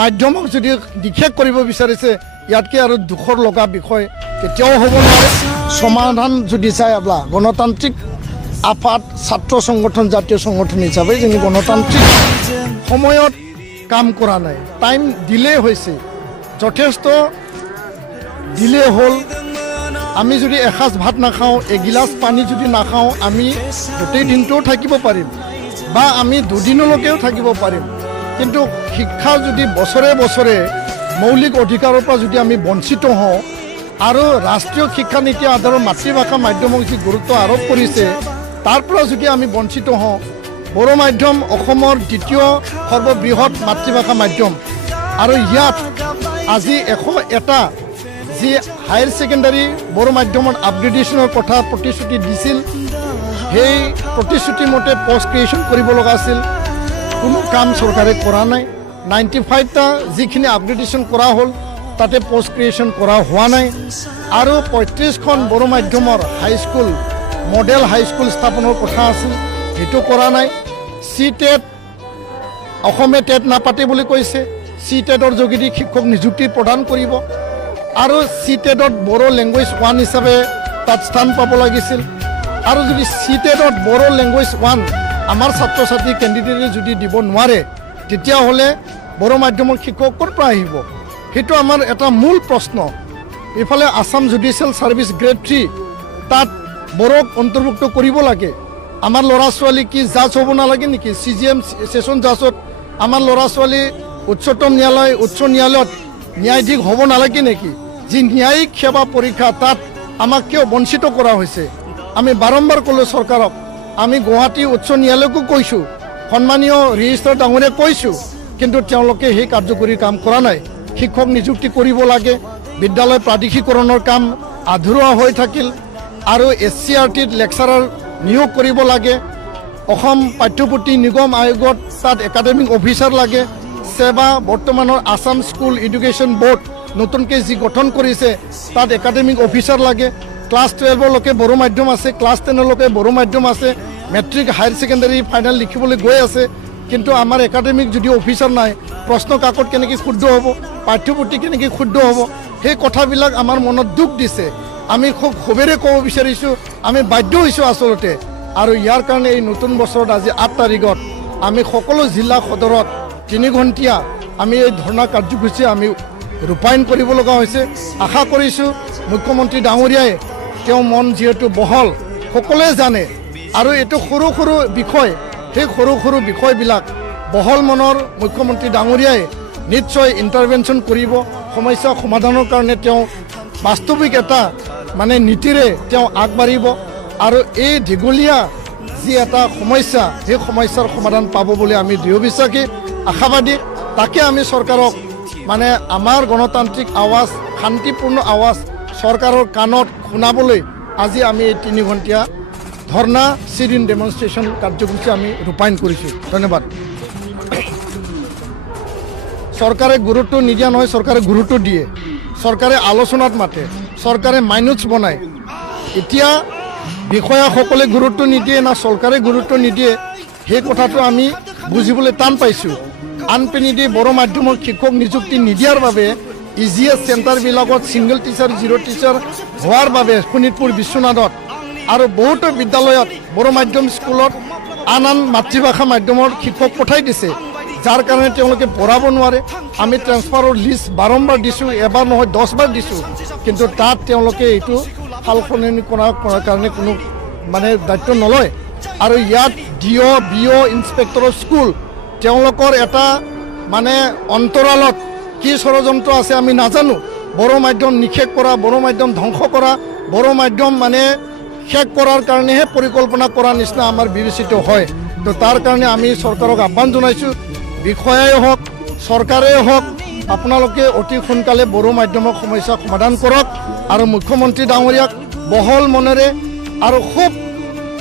মাধ্যমক যদি নিষেধ কৰিব বিচাৰিছে ইয়াতকৈ আৰু দুখৰ লগা বিষয় কেতিয়াও হ'ব নোৱাৰে সমাধান যদি চাই আপলা গণতান্ত্ৰিক আফাদ ছাত্ৰ সংগঠন জাতীয় সংগঠন হিচাপে যোন গণতান্ত্ৰিক সময়ত কাম কৰা নাই টাইম ডিলে হৈছে যথেষ্ট ডিলে হ'ল আমি যদি এসাঁজ ভাত নাখাওঁ এগিলাচ পানী যদি নাখাওঁ আমি গোটেই দিনটোও থাকিব পাৰিম বা আমি দুদিনলৈকেও থাকিব পাৰিম কিন্তু শিক্ষা যদি বছৰে বছৰে মৌলিক অধিকাৰৰ পৰা যদি আমি বঞ্চিত হওঁ আৰু ৰাষ্ট্ৰীয় শিক্ষা নীতি আধাৰত মাতৃভাষা মাধ্যমক যি গুৰুত্ব আৰোপ কৰিছে তাৰ পৰা যদি আমি বঞ্চিত হওঁ বড়ো মাধ্যম অসমৰ দ্বিতীয় সৰ্ববৃহৎ মাতৃভাষা মাধ্যম আৰু ইয়াত আজি 101টা যি হায়াৰ ছেকেণ্ডাৰী বড়ো মাধ্যমৰ আপগ্ৰেডেশ্যনৰ কথা প্ৰতিশ্ৰুতি দিছিল সেই প্ৰতিশ্ৰুতি মতে পোষ্ট ক্ৰিয়েশ্যন কৰিব লগা আছিল কোনো কাম চৰকাৰে কৰা নাই 95টা যিখিনি আপগ্ৰেডেশ্যন কৰা হ'ল তাতে পোষ্ট ক্ৰিয়েশ্যন কৰা হোৱা নাই আৰু 35খন বড়ো মাধ্যমৰ হাইস্কুল মডেল হাইস্কুল স্থাপনৰ কথা আছিল সেইটো কৰা নাই CTET অসমে টেট নাপাতে বুলি কৈছে CTETৰ যোগেদি শিক্ষক নিযুক্তি প্ৰদান কৰিব আৰু CTETত বড়ো লেংগুৱেজ 1 হিচাপে তাত স্থান পাব লাগিছিল আৰু যদি CTETত বড়ো লেংগুৱেজ 1 আমাৰ ছাত্ৰ ছাত্ৰী কেণ্ডিডেটে যদি দিব নোৱাৰে তেতিয়াহ'লে বড়ো মাধ্যমৰ শিক্ষক ক'ৰ পৰা আহিব সেইটো আমাৰ এটা মূল প্ৰশ্ন ইফালে আসাম জুডিচিয়েল সাৰ্ভিস গ্ৰেড 3 তাত বড়োক অন্তৰ্ভুক্ত কৰিব লাগে আমাৰ ল'ৰা ছোৱালী কি জাজ হ'ব নালাগে নেকি CGM সেশন জাজত আমাৰ ল'ৰা ছোৱালী উচ্চতম ন্যায়ালয় উচ্চ ন্যায়ালয়ত ন্যায়াধীশ হ'ব নালাগে নেকি যি ন্যায়িক সেৱা পৰীক্ষা তাত আমাক কিয় বঞ্চিত কৰা হৈছে আমি বাৰম্বাৰ ক'লো চৰকাৰক আমি গুৱাহাটী উচ্চ ন্যায়ালয়কো কৈছোঁ সন্মানীয় ৰেজিষ্ট্ৰাৰ ডাঙৰীয়া কৈছোঁ কিন্তু তেওঁলোকে সেই কাৰ্যকৰী কাম কৰা নাই শিক্ষক নিযুক্তি কৰিব লাগে বিদ্যালয় প্ৰাধিকৰণৰ কাম আধৰুৱা হৈ থাকিল আৰু SCRTত লেকচাৰাৰ নিয়োগ কৰিব লাগে অসম পাঠ্যপুথি নিগম আয়োগত তাত একাডেমিক অফিচাৰ লাগে সেৱা বৰ্তমানৰ আসাম স্কুল এডুকেশ্যন বোৰ্ড নতুনকৈ যি গঠন কৰিছে তাত একাডেমিক অফিচাৰ লাগে ক্লাছ 12লৈকে বড়ো মাধ্যম আছে ক্লাছ 10লৈকে বড়ো মাধ্যম আছে মেট্ৰিক হায়াৰ ছেকেণ্ডাৰী ফাইনেল লিখিবলৈ গৈ আছে কিন্তু আমাৰ একাডেমিক যদি অফিচাৰ নাই প্ৰশ্ন কাকত কেনেকৈ শুদ্ধ হ'ব পাঠ্যপুথি কেনেকৈ শুদ্ধ হ'ব সেই কথাবিলাক আমাৰ মনত দুখ দিছে আমি খুব খুবেৰে ক'ব বিচাৰিছোঁ আমি বাধ্য হৈছোঁ আচলতে আৰু ইয়াৰ কাৰণে এই নতুন বছৰত আজি 8 তাৰিখত আমি সকলো জিলা সদৰত 3 ঘণ্টীয়া আমি এই ধৰ্ণা কাৰ্যসূচী আমি ৰূপায়ণ কৰিব লগা হৈছে আশা কৰিছোঁ মুখ্যমন্ত্ৰী ডাঙৰীয়াই তেওঁ মন যিহেতু বহল সকলোৱে জানে আৰু এইটো সৰু সৰু বিষয় সেই সৰু সৰু বিষয়বিলাক বহল মনৰ মুখ্যমন্ত্ৰী ডাঙৰীয়াই নিশ্চয় ইণ্টাৰভেনশ্যন কৰিব সমস্যা সমাধানৰ কাৰণে তেওঁ বাস্তৱিক এটা মানে নীতিৰে তেওঁ আগবাঢ়িব আৰু এই দীঘলীয়া যি এটা সমস্যা সেই সমস্যাৰ সমাধান পাব বুলি আমি দৃঢ় বিশ্বাসী আশাবাদী তাকে আমি চৰকাৰক মানে আমাৰ গণতান্ত্ৰিক আৱাজ শান্তিপূৰ্ণ আৱাজ চৰকাৰৰ কাণত শুনাবলৈ আজি আমি এই 3 ঘণ্টীয়া ধৰ্ণা চিট-ইন ডেমনষ্ট্ৰেশ্যন কাৰ্যসূচী আমি ৰূপায়ণ কৰিছোঁ ধন্যবাদ চৰকাৰে গুৰুত্ব নিদিয়া নহয় চৰকাৰে গুৰুত্ব দিয়ে চৰকাৰে আলোচনাত মাতে চৰকাৰে মাইনুটছ বনায় এতিয়া বিষয়াসকলে গুৰুত্ব নিদিয়ে না চৰকাৰে গুৰুত্ব নিদিয়ে সেই কথাটো আমি বুজিবলৈ টান পাইছোঁ আনপিনেদি বড়ো মাধ্যমৰ শিক্ষক নিযুক্তি নিদিয়াৰ বাবে EGS চেণ্টাৰবিলাকত ছিংগল টিচাৰ জিৰ' টিচাৰ হোৱাৰ বাবে শোণিতপুৰ বিশ্বনাথত আৰু বহুতো বিদ্যালয়ত বড়ো মাধ্যম স্কুলত আন মাতৃভাষা মাধ্যমৰ শিক্ষক পঠাই দিছে যাৰ কাৰণে তেওঁলোকে পঢ়াব নোৱাৰে আমি ট্ৰেন্সফাৰৰ লিষ্ট বাৰম্বাৰ দিছোঁ এবাৰ নহয় 10 বাৰ দিছোঁ কিন্তু তাত তেওঁলোকে এইটো সালসলনি কৰাৰ কাৰণে কোনো মানে দায়িত্ব নলয় আৰু ইয়াত DO BO ইনস্পেক্টৰৰ স্কুল তেওঁলোকৰ এটা মানে অন্তৰালত কি ষড়যন্ত্ৰ আছে আমি নাজানো বড়ো মাধ্যম নিষেধ কৰা বড়ো মাধ্যম ধ্বংস কৰা বড়ো মাধ্যম মানে শেষ কৰাৰ কাৰণেহে পৰিকল্পনা কৰা নিচিনা আমাৰ বিবেচিত হয় তো তাৰ কাৰণে আমি চৰকাৰক আহ্বান জনাইছোঁ বিষয়াই হওক চৰকাৰেই হওক আপোনালোকে অতি সোনকালে বড়ো মাধ্যমৰ সমস্যা সমাধান কৰক আৰু মুখ্যমন্ত্ৰী ডাঙৰীয়াক বহল মনেৰে আৰু খুব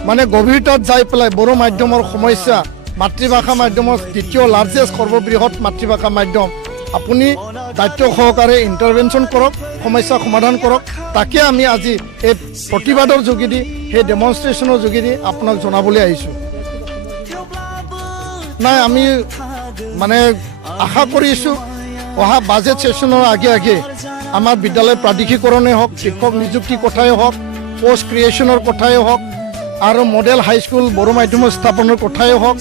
মানে গভীৰতাত যাই পেলাই বড়ো মাধ্যমৰ সমস্যা মাতৃভাষা মাধ্যমৰ দ্বিতীয় লাৰ্জেষ্ট সৰ্ববৃহৎ মাতৃভাষা মাধ্যম আপুনি দায়িত্ব সহকাৰে ইণ্টাৰভেনশ্যন কৰক সমস্যা সমাধান কৰক তাকে আমি আজি এই প্ৰতিবাদৰ যোগেদি সেই ডেমনষ্ট্ৰেশ্যনৰ যোগেদি আপোনাক জনাবলৈ আহিছোঁ নাই আমি মানে আশা কৰিছোঁ অহা বাজেট সেশনের আগে আগে আমার বিদ্যালয় প্রাধিকরণে হোক, শিক্ষক নিযুক্তি কথাই হোক, পোস্ট ক্রিয়েশনের কথাই হোক, আর মডেল হাই স্কুল বড় মাধ্যম স্থাপনের কথাই হোক,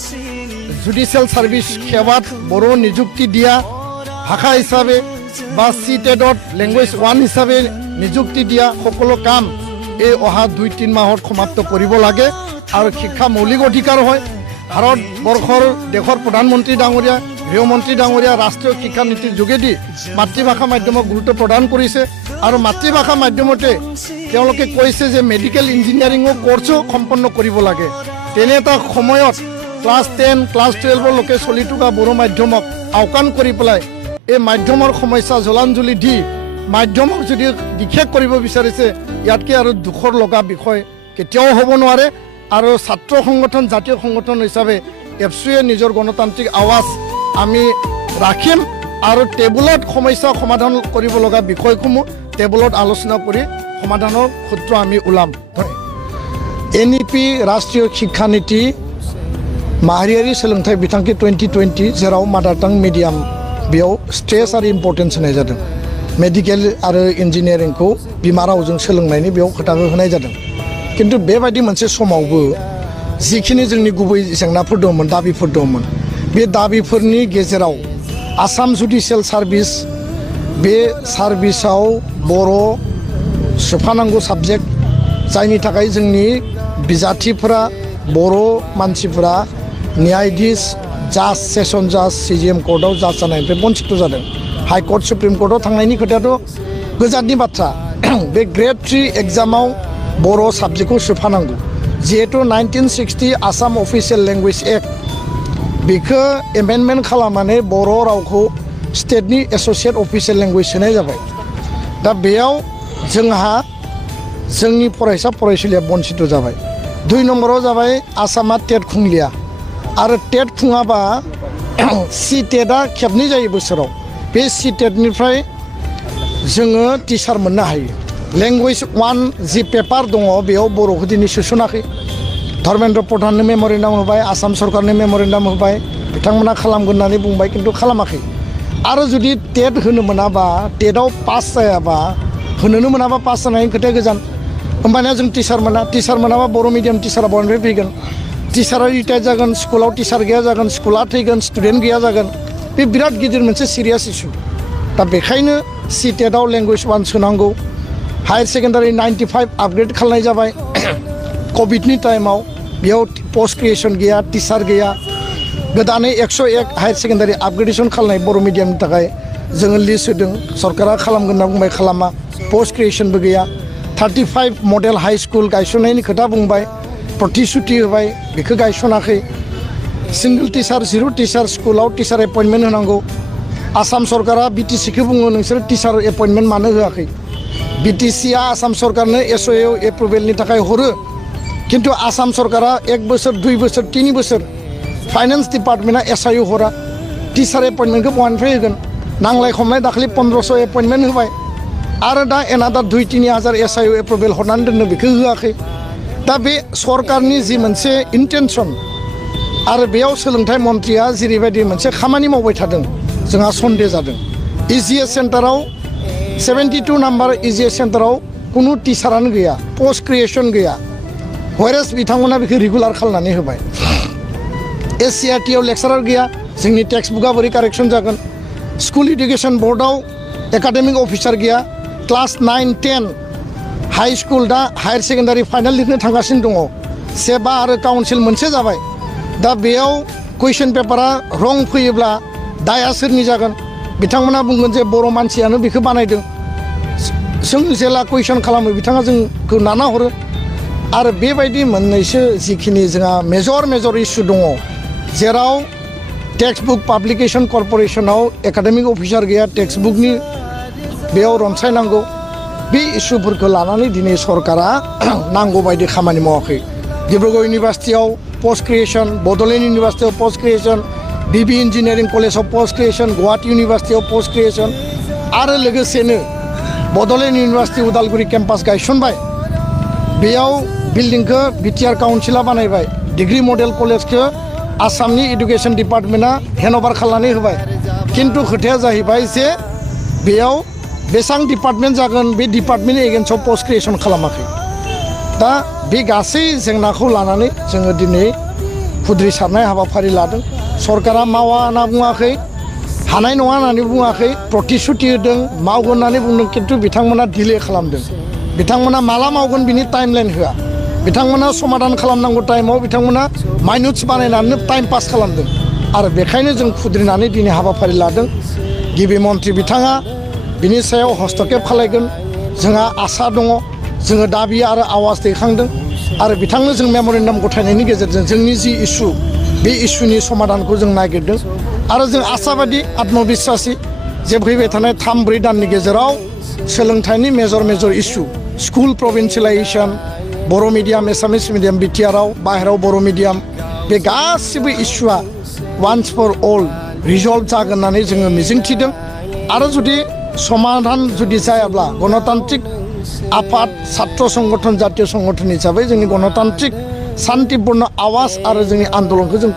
জুডিশিয়াল সার্ভিস সেবাত বড় নিযুক্তি দিয়া ভাষা হিসাবে বা সিটেডত লেংগুৱেজ 1 হিসাবে নিযুক্তি দিয়া সকলো কাম এই অহা 2-3 মাহত সমাপ্ত কৰিব লাগে। আৰু শিক্ষা মৌলিক অধিকাৰ হয়। ভাৰতবৰ্ষৰ দেশৰ প্ৰধানমন্ত্ৰী ডাঙৰীয়া, গৃহমন্ত্ৰী ডাঙৰীয়া ৰাষ্ট্ৰীয় শিক্ষা নীতিৰ যোগেদি মাতৃভাষা মাধ্যমক গুৰুত্ব প্ৰদান কৰিছে। আৰু মাতৃভাষা মাধ্যমতে তেওঁলোকে কৈছে যে মেডিকেল ইঞ্জিনিয়াৰিঙৰ কোৰ্ছো সম্পন্ন কৰিব লাগে। তেনে এটা সময়ত ক্লাছ 10, ক্লাছ 12লৈকে চলি থকা বড়ো মাধ্যমক আওকাণ কৰি পেলাই এই মাধ্যমৰ সমস্যা জলাঞ্জলি দি মাধ্যমক যদি নিষেধ কৰিব বিচাৰিছে, ইয়াতকৈ আৰু দুখৰ লগা বিষয় কেতিয়াও হ'ব নোৱাৰে। আৰু ছাত্ৰ সংগঠন, জাতীয় সংগঠন হিচাপে এফচুৱে নিজৰ গণতান্ত্ৰিক আৱাজ আমি ৰাখিম আৰু টেবুলত সমস্যা সমাধান কৰিব লগা বিষয়সমূহ টেবুলত আলোচনা কৰি সমাধানৰ সূত্ৰ আমি ওলাম। NEP ৰাষ্ট্ৰীয় শিক্ষা নীতি माहारियारि सोलोंथाइ बिथांखि 2020 जेराव मादार टां मिडियाम बेयाव स्ट्रेस आरो इम्पर्टेन्स होनाय जादों। मेडिकेल आरो इन्जिनियारिंखौ बिमा रावजों सोलोंनायनि बेयाव खोथाखौ होनाय जादों। किन्तु बेबायदि मोनसे समावबो जिखिनि जोंनि गुबै जेंनाफोर दंमोन, दाबिफोर दंमोन, बे दाबिफोरनि गेजेराव आसाम जुडिशियेल सार्भिस, बे सार्भिसाव बर' सोफानांगौ साबजेक्ट, जायनि थाखाय जोंनि बिजाथिफोरा बर' मानसिफोरा न्यायाधीश, जाज, सेसन जाज, CJM कर्टआव जाज जानायनिफ्राय बन्सित जादों। हाइकर्ट, सुप्रिम कर्टआव थांनायनि खोथायाथ' गोजाननि बाथ्रा। बे ग्रेड 3 एग्जामाव बर' साबजेक्टखौ सोफानांगौ। जिहेतु 1960 आसाम अफिसियेल लेंगुवेज एक्ट बेखौ एमेन्डमेन्ट खालामनानै बर' रावखौ स्टेटनि एस'सियेट अफिसियेल लेंगुवेज होनाय जाबाय। दा बेयाव जोंहा जोंनि फरायसा फरायसुलिया बन्सित जाबाय। 2 नम्बराव जाबाय आसामा टेट खुंलिया आरो टेट खुङाबा CTETA खेबनै जायो बोसोराव। बे CTETनिफ्राय जोङो टिचार मोननो हायो। लेंगुवेज 1 जि पेपार दङ बेयाव बर'खौ दिनै सोसनाखै। धर्मेन्द्र प्रधाननो मेम'रेन्डाम होबाय, आसाम सरकारनो मेम'रेन्डाम होबाय, बिथांमोना खालामगोन होननानै बुंबाय, किन्तु खालामाखै। आरो जुदि टेट होनो मोनाबा, टेटआव पास जायाबा, होनोनो मोनाबा पास जानायनि खोथाया गोजान। होमबानिया जों टिचार मोनाबा बर' मिडियाम टिचारा बहानिफ्राय फैगोन? टिचारा रिटायार जागोन, स्कुलाव टिचार गैया जागोन, स्कुला थैगोन, स्टुडेन्ट गैया जागोन। बे बिराद गिदिर मोनसे सिरियास इस्यु। दा बेखायनो CTETआव लेंगुवेज 1 सोनांगौ। हायार सेकेन्डारि 95 आपग्रेड खालामनाय जाबाय कभिडनि टाइमाव। बेयाव पोस्ट क्रिएशन गैया, टिचार गैया। गोदानै 101 हायार सेकेन्डारि आपग्रेडेसन खालामनाय बर' मिडियामनि थाखाय जोङो लिस्ट होदों। सरकारा खालामगोन होनना बुंबाय, खालामा। पोस्ट क्रिएशनबो गैया। 35 मडेल हाई स्कुल गायसननायनि खोथा बुंबाय, प्रतिश्रुति होबाय, बेखौ गायसनाखै। सिंगल टिचार, 0 टिचार स्कुलाव टिचार एपइन्टमेन्ट होनांगौ। आसाम सरकारा BTCखौ बुङो नोंसोर टिचार एपइन्टमेन्ट मानो होआखै? BTCआ आसाम सरकारनो SOA एप्रुभेलनि थाखाय हरो, किन्तु आसाम सरकारा 1 बोसोर, 2 बोसोर, 3 बोसोर फाइनेन्स डिपार्टमेन्टआ SIO हरा। टिचार एपइन्टमेन्टखौ बहानिफ्राय होगोन? नांलाय खमलाय दाखालि 1500 एपइन्टमेन्ट होबाय आरो दा एनादार 2-3 हाजार SIO एप्रुभेल हरनानै दोननो, बेखौ होआखै। दा बे सरकारनि जि मोनसे इन्टेनसन आरो बेयाव सोलोंथाइ मन्थ्रिया जेरैबायदि मोनसे खामानि मावबाय थादों, जोंहा सन्देह जादों। EGS सेन्टाराव 72 नाम्बार EGS सेन्टाराव कुनु टिचारानो गैया, पोस्ट क्रिएशन गैया। व्हेरेस बिथांमोना बेखौ रेगुलार खालामनानै होबाय। SCRTआव लेक्सारार गैया, जोंनि टेक्स्ट बुकआ बोरै कारेक्सन जागोन? स्कुल इडुकेसन बोर्डआव एकाडेमिक अफिसार गैया। क्लास 9-10 हाई स्कुल दा हायर सेकेन्डारि फाइनाल लिरनो थांगासिनो दङ। सेबा आरो काउन्सिल मोनसे जाबाय। दा बेयाव कुइसन पेपारा रं फैयोब्ला दाया सोरनि जागोन? बिथांमोना बुंगोन जे बर' मानसियानो बेखौ बानायदों। जों जेला कुइसन खालामो बिथाङा जोंखौ नाना हरो। आरो बेबायदि मोननैसो जिखिनि जोंहा मेजर इस्यु दङ, जेराव टेक्स्ट बुक पाब्लिकेशन कर्परेसनाव एकाडेमिक अफिसार गैया, टेक्स्ट बुकनि बेयाव रनसायनांगौ। बे इस्युफोरखौ लानानै दिनै सरकारा नांगौ बायदि खामानि मावाखै। डिब्रुगड़ इउनिभार्सिटियाव पोस्ट क्रिएशन, बड'लेण्ड इउनिभार्सिटियाव पोस्ट क्रिएशन, BB इन्जिनियारिं कलेजाव पोस्ट क्रिएशन, गुवाहाटी इउनिभार्सिटियाव पोस्ट क्रिएशन, आरो लोगोसेनो बड'लेण्ड इउनिभार्सिटि उदालगुरि केम्पास गायसनबाय। बेयाव बिल्डिंखौ BTR काउन्सिला बानायबाय। डिग्री मडेल कलेजखौ आसामनि इडुकेशन डिपार्टमेन्टआ हेन्डअभार खालामनानै होबाय। खिन्थु खोथाया जाहैबाय जे बेयाव बेसेबां डिपार्टमेन्ट जागोन बे डिपार्टमेन्टनि एगेन्स्टआव पस्ट क्रिएसन खालामाखै दा बे गासै जेंनाखौ लानानै जोङो दिनै खुद्रिसारनाय हाबाफारि लादों सरकारा मावा होनना बुङाखै हानाय नङा होननानै बुङाखै प्रतिश्रुति होदों मावगोन होननानै बुंदों खिन्थु बिथांमोना डिले खालामदों बिथांमोना माला मावगोन बिनि टाइमलाइन होआ बिथांमोना समाधान खालामनांगौ टाइमाव बिथांमोना माइनुट्स बानायनानै टाइम पास खालामदों आरो बेखायनो जों खुद्रिनानै दिनै हाबाफारि लादों गिबि मन्थ्रि बिथाङा बिनि सायाव हस्तक्षेप खालायगोन जोंहा आसा दङ जोङो दाबि आरो आवाज दैखांदों आरो बिथांनो जों मेम'रेन्डाम गथायनायनि गेजेरजों जोंनि जि इसु बे इसुनि समाधानखौ जों नागिरदों आरो जों आसाबादि आत्मबिश्वासि जे फैबाय थानाय 3-4 दाननि गेजेराव सोलोंथाइनि मेजर इसु स्कुल प्रभिन्सियेलाइजेसन बर' मिडियाम एसामिस मिडियाम बिटिआरआव बाहेराव बर' मिडियाम बे गासिबो इसुआ वान्स फर अल रिजल्भ जागोन होननानै जोङो मिजिंथिदों आरो जुदि समाधान जुदि जायाब्ला गणतान्त्रिक आफाद छात्र संगठन जातीय संगठन हिसाबै जोंनि गणतान्त्रिक शान्तिपूर्ण आवाज आरो जोंनि आन्दोलनखौ जों